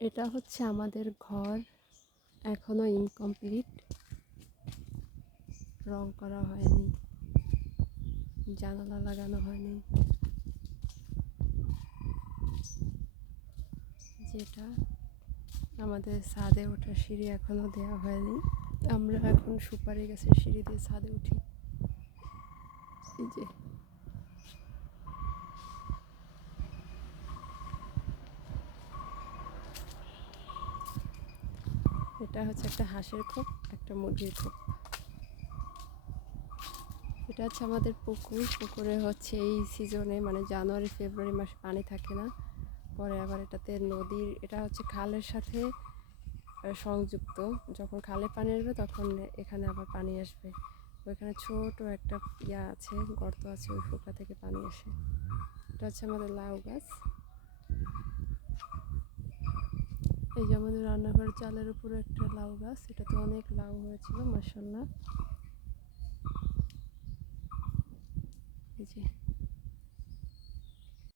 এটা হচ্ছে আমাদের ঘর, এখনো ইনকমপ্লিট, রং করা হয়নি, জানালা লাগানো হয়নি। যেটা আমাদের ছাদে ওঠার সিঁড়ি এখনো দেওয়া হয়নি। আমরা এখন সুপারি গাছের সিঁড়ি দিয়ে ছাদে উঠি। এই যে এটা হচ্ছে একটা হাঁসের খোপ, একটা মুরগির খোপ। এটা হচ্ছে আমাদের পুকুর। পুকুরে হচ্ছে এই সিজনে মানে জানুয়ারি ফেব্রুয়ারি মাসে পানি থাকে না, পরে আবার এটাতে নদীর, এটা হচ্ছে খালের সাথে সংযুক্ত। যখন খালে পানি আসবে তখন এখানে আবার পানি আসবে। ওইখানে ছোট একটা আছে, গর্ত আছে, ওই ফোঁকা থেকে পানি আসে। এটা হচ্ছে আমাদের লাউ গাছ। এই যে আমাদের রান্নাঘরের চালের উপরে একটা লাউ গাছ, এটাতে অনেক লাউ হয়েছিল মাশাআল্লাহ। এই যে